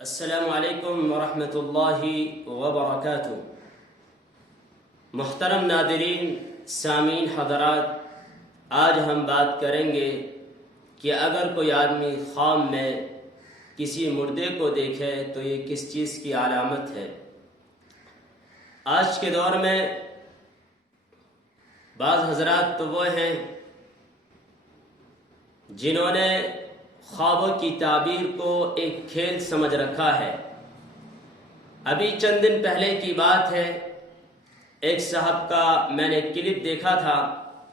السلام علیکم ورحمۃ اللہ وبرکاتہ۔ محترم ناظرین، سامعین حضرات، آج ہم بات کریں گے کہ اگر کوئی آدمی خواب میں کسی مردے کو دیکھے تو یہ کس چیز کی علامت ہے۔ آج کے دور میں بعض حضرات تو وہ ہیں جنہوں نے خوابوں کی تعبیر کو ایک کھیل سمجھ رکھا ہے۔ ابھی چند دن پہلے کی بات ہے، ایک صاحب کا میں نے کلپ دیکھا تھا،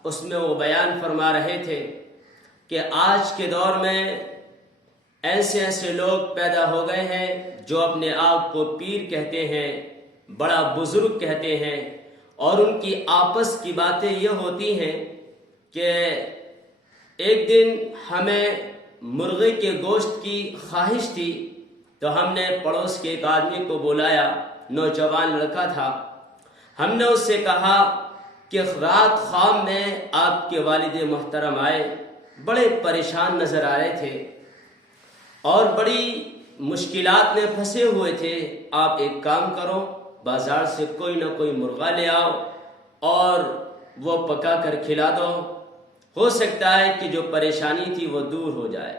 اس میں وہ بیان فرما رہے تھے کہ آج کے دور میں ایسے لوگ پیدا ہو گئے ہیں جو اپنے آپ کو پیر کہتے ہیں، بڑا بزرگ کہتے ہیں، اور ان کی آپس کی باتیں یہ ہوتی ہیں کہ ایک دن ہمیں مرغے کے گوشت کی خواہش تھی تو ہم نے پڑوس کے ایک آدمی کو بلایا، نوجوان لڑکا تھا۔ ہم نے اس سے کہا کہ رات خواب میں آپ کے والد محترم آئے، بڑے پریشان نظر آ رہے تھے اور بڑی مشکلات میں پھنسے ہوئے تھے۔ آپ ایک کام کرو، بازار سے کوئی نہ کوئی مرغا لے آؤ اور وہ پکا کر کھلا دو، ہو سکتا ہے کہ جو پریشانی تھی وہ دور ہو جائے۔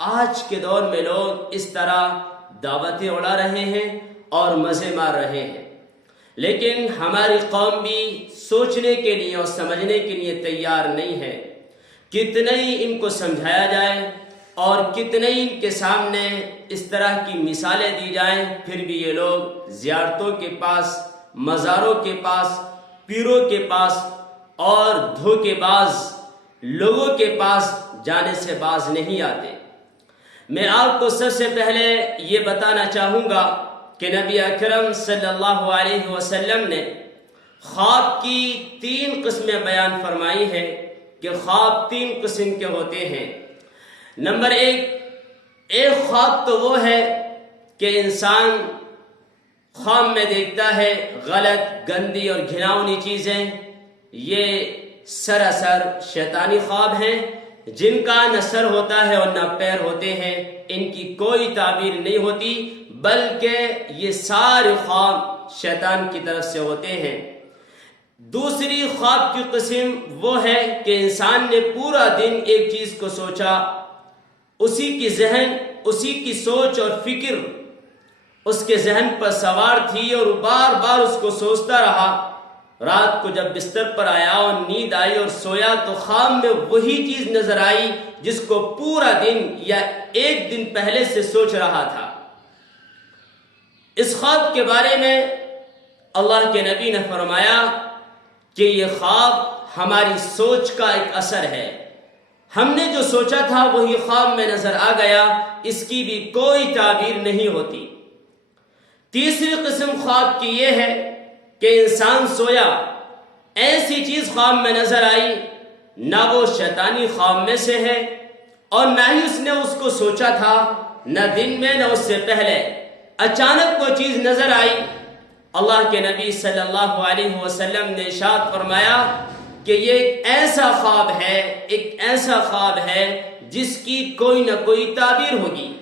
آج کے دور میں لوگ اس طرح دعوتیں اڑا رہے ہیں اور مزے مار رہے ہیں، لیکن ہماری قوم بھی سوچنے کے لیے اور سمجھنے کے لیے تیار نہیں ہے۔ کتنے ہی ان کو سمجھایا جائے اور کتنے ہی ان کے سامنے اس طرح کی مثالیں دی جائیں، پھر بھی یہ لوگ زیارتوں کے پاس، مزاروں کے پاس، پیروں کے پاس اور دھوکے باز لوگوں کے پاس جانے سے باز نہیں آتے۔ میں آپ کو سب سے پہلے یہ بتانا چاہوں گا کہ نبی اکرم صلی اللہ علیہ وسلم نے خواب کی 3 قسمیں بیان فرمائی ہیں کہ خواب 3 قسم کے ہوتے ہیں۔ نمبر 1، ایک خواب تو وہ ہے کہ انسان خواب میں دیکھتا ہے غلط، گندی اور گھناؤنی چیزیں۔ یہ سراسر شیطانی خواب ہیں جن کا نہ سر ہوتا ہے اور نہ پیر ہوتے ہیں، ان کی کوئی تعبیر نہیں ہوتی، بلکہ یہ سارے خواب شیطان کی طرف سے ہوتے ہیں۔ دوسری خواب کی قسم وہ ہے کہ انسان نے پورا دن ایک چیز کو سوچا، اسی کی سوچ اور فکر اس کے ذہن پر سوار تھی اور بار بار اس کو سوچتا رہا۔ رات کو جب بستر پر آیا اور نیند آئی اور سویا تو خواب میں وہی چیز نظر آئی جس کو پورا دن یا ایک دن پہلے سے سوچ رہا تھا۔ اس خواب کے بارے میں اللہ کے نبی نے فرمایا کہ یہ خواب ہماری سوچ کا ایک اثر ہے، ہم نے جو سوچا تھا وہی خواب میں نظر آ گیا، اس کی بھی کوئی تعبیر نہیں ہوتی۔ تیسری قسم خواب کی یہ ہے کہ انسان سویا، ایسی چیز خواب میں نظر آئی، نہ وہ شیطانی خواب میں سے ہے اور نہ ہی اس نے اس کو سوچا تھا، نہ دن میں نہ اس سے پہلے، اچانک وہ چیز نظر آئی۔ اللہ کے نبی صلی اللہ علیہ وسلم نے ارشاد فرمایا کہ یہ ایک ایسا خواب ہے جس کی کوئی نہ کوئی تعبیر ہوگی۔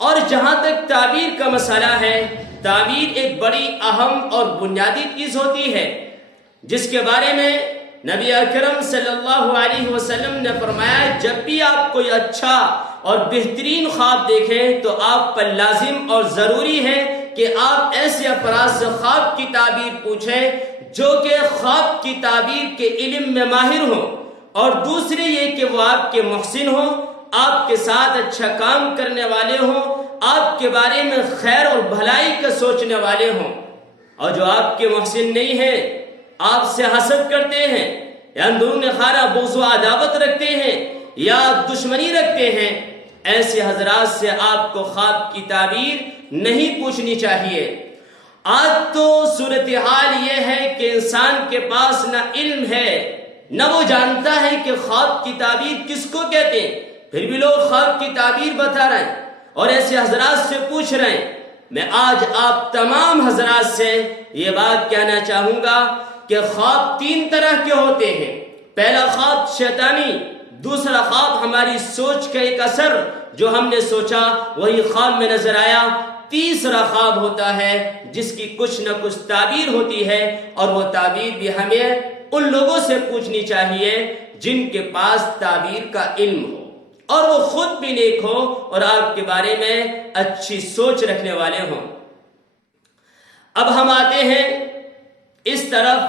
اور جہاں تک تعبیر کا مسئلہ ہے، تعبیر ایک بڑی اہم اور بنیادی چیز ہوتی ہے جس کے بارے میں نبی اکرم صلی اللہ علیہ وسلم نے فرمایا جب بھی آپ کوئی اچھا اور بہترین خواب دیکھیں تو آپ پر لازم اور ضروری ہے کہ آپ ایسے افراد سے خواب کی تعبیر پوچھیں جو کہ خواب کی تعبیر کے علم میں ماہر ہوں، اور دوسرے یہ کہ وہ آپ کے محسن ہوں، آپ کے ساتھ اچھا کام کرنے والے ہوں، آپ کے بارے میں خیر اور بھلائی کا سوچنے والے ہوں۔ اور جو آپ کے محسن نہیں ہیں، آپ سے حسد کرتے ہیں یا اندرون خانہ بغض و عداوت رکھتے ہیں یا دشمنی رکھتے ہیں، ایسے حضرات سے آپ کو خواب کی تعبیر نہیں پوچھنی چاہیے۔ آج تو صورتحال یہ ہے کہ انسان کے پاس نہ علم ہے، نہ وہ جانتا ہے کہ خواب کی تعبیر کس کو کہتے ہیں، پھر بھی لوگ خواب کی تعبیر بتا رہے ہیں اور ایسے حضرات سے پوچھ رہے ہیں۔ میں آج آپ تمام حضرات سے یہ بات کہنا چاہوں گا کہ خواب 3 طرح کے ہوتے ہیں۔ پہلا خواب شیطانی، دوسرا خواب ہماری سوچ کا ایک اثر، جو ہم نے سوچا وہی خواب میں نظر آیا۔ تیسرا خواب ہوتا ہے جس کی کچھ نہ کچھ تعبیر ہوتی ہے، اور وہ تعبیر بھی ہمیں ان لوگوں سے پوچھنی چاہیے جن کے پاس تعبیر کا علم ہو اور وہ خود بھی نیک ہو اور آپ کے بارے میں اچھی سوچ رکھنے والے ہوں۔ اب ہم آتے ہیں اس طرف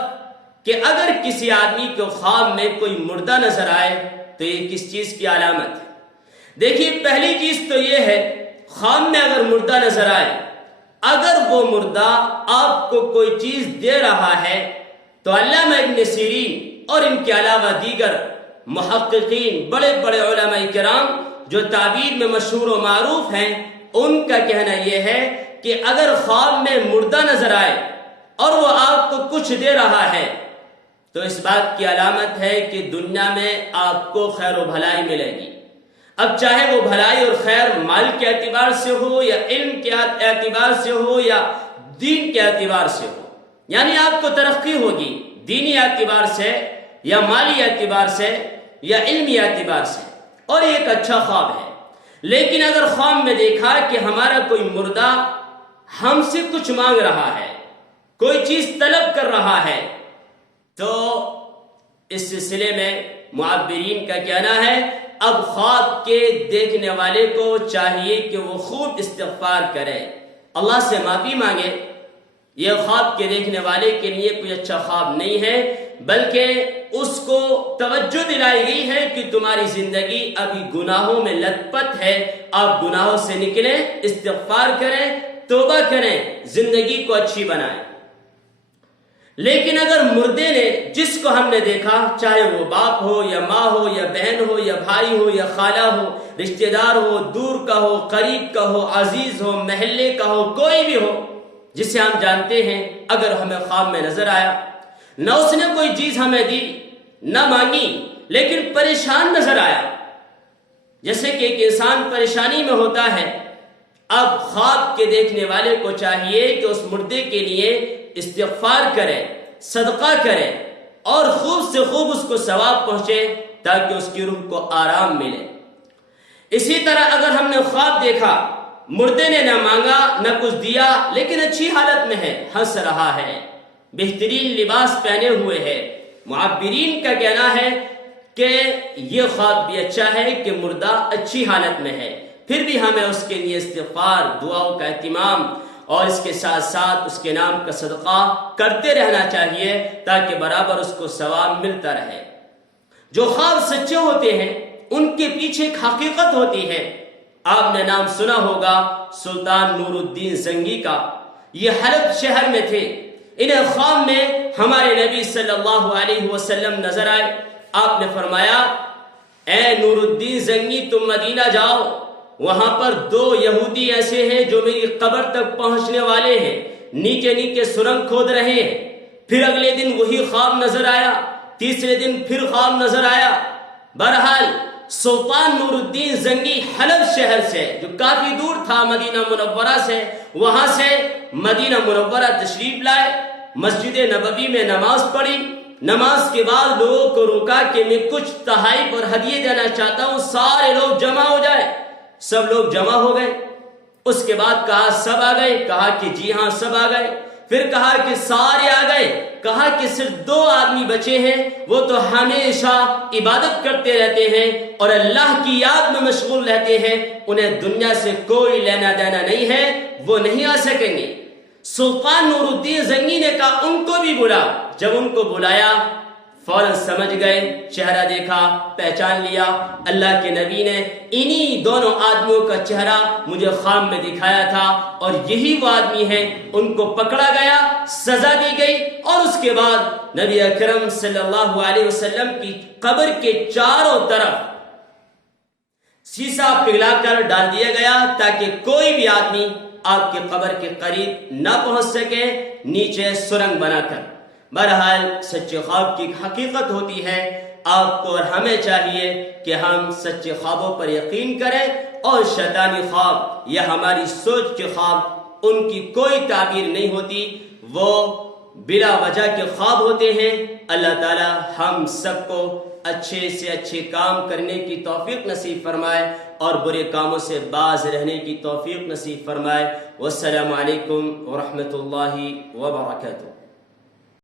کہ اگر کسی آدمی کو خواب میں کوئی مردہ نظر آئے تو یہ کس چیز کی علامت ہے؟ دیکھیے، پہلی چیز تو یہ ہے، خواب میں اگر مردہ نظر آئے، اگر وہ مردہ آپ کو کوئی چیز دے رہا ہے تو علامہ ابن سیرین اور ان کے علاوہ دیگر محققین، بڑے بڑے علماء کرام جو تعبیر میں مشہور و معروف ہیں، ان کا کہنا یہ ہے کہ اگر خواب میں مردہ نظر آئے اور وہ آپ کو کچھ دے رہا ہے تو اس بات کی علامت ہے کہ دنیا میں آپ کو خیر و بھلائی ملے گی۔ اب چاہے وہ بھلائی اور خیر مال کے اعتبار سے ہو یا علم کے اعتبار سے ہو یا دین کے اعتبار سے ہو، یعنی آپ کو ترقی ہوگی دینی اعتبار سے یا مالی اعتبار سے یا علمی اعتبار سے، اور یہ ایک اچھا خواب ہے۔ لیکن اگر خواب میں دیکھا کہ ہمارا کوئی مردہ ہم سے کچھ مانگ رہا ہے، کوئی چیز طلب کر رہا ہے، تو اس سلسلے میں معبرین کا کہنا ہے اب خواب کے دیکھنے والے کو چاہیے کہ وہ خوب استغفار کرے، اللہ سے معافی مانگے۔ یہ خواب کے دیکھنے والے کے لیے کوئی اچھا خواب نہیں ہے، بلکہ اس کو توجہ دلائی گئی ہے کہ تمہاری زندگی ابھی گناہوں میں لت پت ہے، آپ گناہوں سے نکلیں، استغفار کریں، توبہ کریں، زندگی کو اچھی بنائیں۔ لیکن اگر مردے نے، جس کو ہم نے دیکھا، چاہے وہ باپ ہو یا ماں ہو یا بہن ہو یا بھائی ہو یا خالہ ہو، رشتہ دار ہو، دور کا ہو، قریب کا ہو، عزیز ہو، محلے کا ہو، کوئی بھی ہو جسے ہم جانتے ہیں، اگر ہمیں خواب میں نظر آیا، نہ اس نے کوئی چیز ہمیں دی نہ مانگی، لیکن پریشان نظر آیا، جیسے کہ ایک انسان پریشانی میں ہوتا ہے، اب خواب کے دیکھنے والے کو چاہیے کہ اس مردے کے لیے استغفار کرے، صدقہ کرے اور خوب سے خوب اس کو ثواب پہنچے تاکہ اس کی روح کو آرام ملے۔ اسی طرح اگر ہم نے خواب دیکھا، مردے نے نہ مانگا نہ کچھ دیا، لیکن اچھی حالت میں ہے، ہنس رہا ہے، بہترین لباس پہنے ہوئے ہے، معبرین کا کہنا ہے کہ یہ خواب بھی اچھا ہے کہ مردہ اچھی حالت میں ہے، پھر بھی ہمیں اس کے لیے استغفار، دعاؤں کا اہتمام اور اس کے ساتھ ساتھ اس کے نام کا صدقہ کرتے رہنا چاہیے تاکہ برابر اس کو ثواب ملتا رہے۔ جو خواب سچے ہوتے ہیں ان کے پیچھے ایک حقیقت ہوتی ہے۔ آپ نے نام سنا ہوگا سلطان نور الدین زنگی کا، یہ حلب شہر میں تھے، انہیں خواب میں ہمارے نبی صلی اللہ علیہ وسلم نظر آئے۔ آپ نے فرمایا، اے نور الدین زنگی، تم مدینہ جاؤ، وہاں پر 2 یہودی ایسے ہیں جو میری قبر تک پہنچنے والے ہیں، نیچے نیچے سرنگ کھود رہے ہیں۔ پھر اگلے دن وہی خواب نظر آیا، تیسرے دن پھر خواب نظر آیا۔ بہرحال سلطان نور الدین زنگی حلب شہر سے، جو کافی دور تھا مدینہ منورہ سے، وہاں سے مدینہ منورہ تشریف لائے، مسجد نبوی میں نماز پڑھی۔ نماز کے بعد لوگوں کو روکا کہ میں کچھ تحائف اور ہدیے دینا چاہتا ہوں، سارے لوگ جمع ہو جائے۔ سب لوگ جمع ہو گئے۔ اس کے بعد کہا سب آ گئے؟ کہا کہ جی ہاں سب آ گئے۔ پھر کہا کہ سارے آ گئے؟ کہا کہ صرف 2 آدمی بچے ہیں، وہ تو ہمیشہ عبادت کرتے رہتے ہیں اور اللہ کی یاد میں مشغول رہتے ہیں، انہیں دنیا سے کوئی لینا دینا نہیں ہے، وہ نہیں آ سکیں گے۔ سلطان نور الدین زنگی نے کہا ان کو بھی بلا۔ جب ان کو بلایا فوراً سمجھ گئے، چہرہ دیکھا، پہچان لیا، اللہ کے نبی نے انہی دونوں آدمیوں کا چہرہ مجھے خواب میں دکھایا تھا اور یہی وہ آدمی ہیں۔ ان کو پکڑا گیا، سزا دی گئی اور اس کے بعد نبی اکرم صلی اللہ علیہ وسلم کی قبر کے چاروں طرف سیسا پگھلا کر ڈال دیا گیا تاکہ کوئی بھی آدمی آپ کی قبر کے قریب نہ پہنچ سکے، نیچے سرنگ بنا کر۔ بہرحال سچے خواب کی حقیقت ہوتی ہے۔ آپ کو اور ہمیں چاہیے کہ ہم سچے خوابوں پر یقین کریں اور شیطانی خواب یا ہماری سوچ کے خواب، ان کی کوئی تعبیر نہیں ہوتی، وہ بلا وجہ کے خواب ہوتے ہیں۔ اللہ تعالی ہم سب کو اچھے سے اچھے کام کرنے کی توفیق نصیب فرمائے اور برے کاموں سے باز رہنے کی توفیق نصیب فرمائے۔ والسلام علیکم ورحمۃ اللہ وبرکاتہ۔